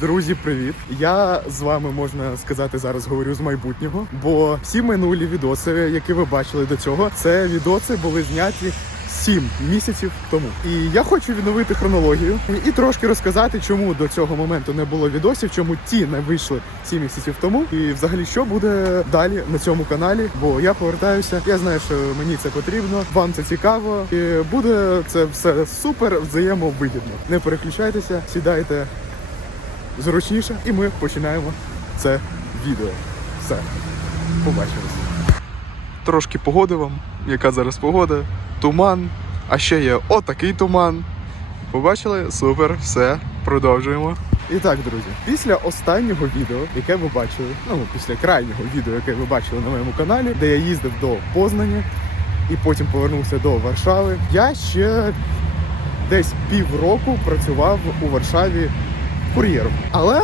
Друзі, привіт! Я з вами можна сказати зараз говорю з майбутнього, бо всі минулі відоси, які ви бачили до цього, це відоси були зняті. Сім місяців тому, і я хочу відновити хронологію і трошки розказати, чому до цього моменту не було відосів, чому ті не вийшли сім місяців тому, і взагалі що буде далі на цьому каналі. Бо я повертаюся. Я знаю, що мені це потрібно, вам це цікаво, і буде це все супер взаємовигідно. Не переключайтеся, сідайте зручніше, і ми починаємо це відео. Все, побачимось. Трошки погоди вам, яка зараз погода, туман, а ще є отакий туман. Побачили? Супер, все, продовжуємо. І так, друзі, після останнього відео, яке ви бачили, ну після крайнього відео, яке ви бачили на моєму каналі, де я їздив до Познані і потім повернувся до Варшави, я ще десь півроку працював у Варшаві кур'єром. Але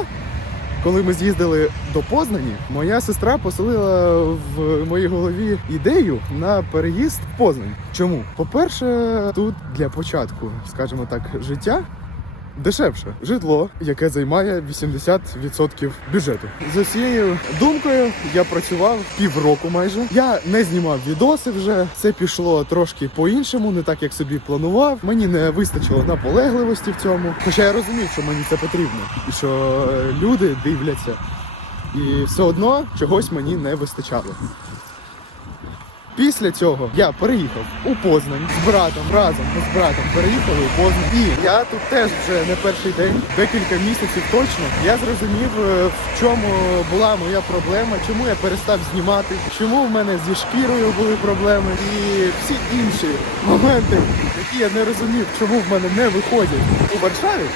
коли ми з'їздили до Познані, моя сестра поселила в моїй голові ідею на переїзд в Познань. Чому? По-перше, тут для початку, скажімо так, життя. Дешевше житло, яке займає 80% бюджету. За цією думкою я працював півроку майже. Я не знімав відоси вже. Це пішло трошки по-іншому, не так як собі планував. Мені не вистачило наполегливості в цьому. Хоча я розумів, що мені це потрібно, і що е, люди дивляться. І все одно чогось мені не вистачало. Після цього я переїхав у Познань з братом. Разом ми з братом переїхали у Познань. І я тут теж вже не перший день, декілька місяців точно. Я зрозумів, е, в чому була моя проблема, чому я перестав знімати, чому в мене зі шкірою були проблеми, і всі інші моменти, які я не розумів, чому в мене не виходять у Варшаві.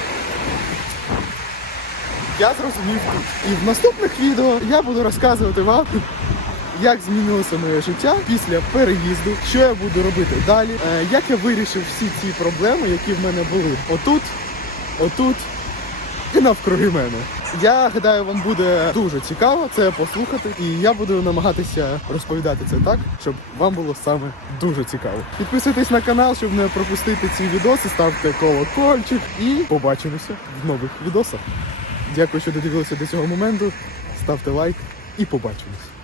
Я зрозумів тут. І в наступних відео я буду розказувати вам, як змінилося моє життя після переїзду, що я буду робити далі, е, як я вирішив всі ці проблеми, які в мене були отут, отут і навкруги мене. Я гадаю, вам буде дуже цікаво це послухати, і я буду намагатися розповідати це так, щоб вам було саме дуже цікаво. Підписуйтесь на канал, щоб не пропустити ці відоси, ставте колокольчик і побачимося в нових відосах. Дякую, що додивилися до цього моменту. Ставте лайк і побачимось.